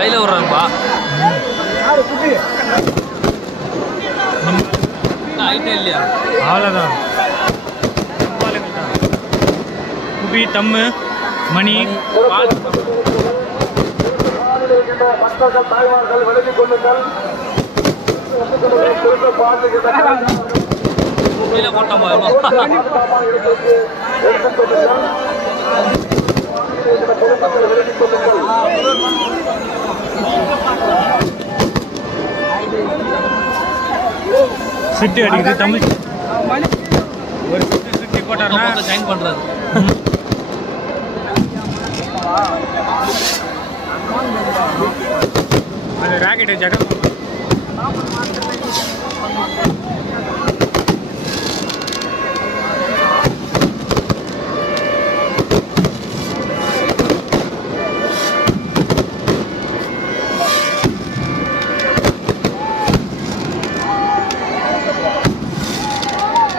கையில் விட்றாங்கப்பா. ஐட்டே இல்லையா? அவ்வளோதான். குபி தம்மு மணி மக்கள் தாய்மார்கள் விலகிக் கொள்ளுங்கள். கீழே போட்டோம் சிட்டி அடிக்குது தமிழ். ஒரு சிட்டி போட்டாருன்னா சைன் பண்ணுறது. அது ராக்கெட் வச்சாக்க